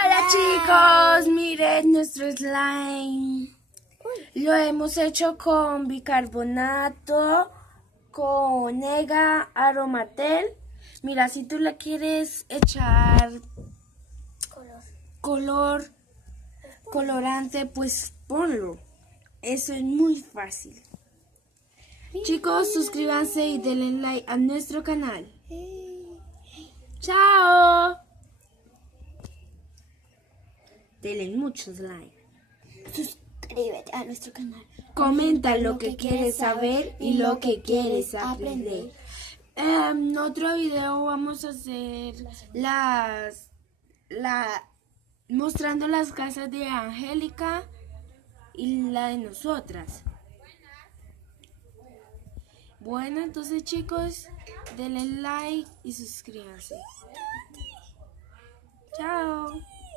Hola chicos, miren nuestro slime. Lo hemos hecho con bicarbonato, con Ega Aromatel. Mira, si tú le quieres echar colorante, pues ponlo. Eso es muy fácil. Chicos, suscríbanse y denle like a nuestro canal. ¡Chao! Denle muchos likes. Suscríbete a nuestro canal. Comenta lo que quieres saber y lo que quieres aprender. En otro video vamos a hacer mostrando las casas de Angélica y la de nosotras. Bueno, entonces chicos, denle like y suscríbanse. Chao.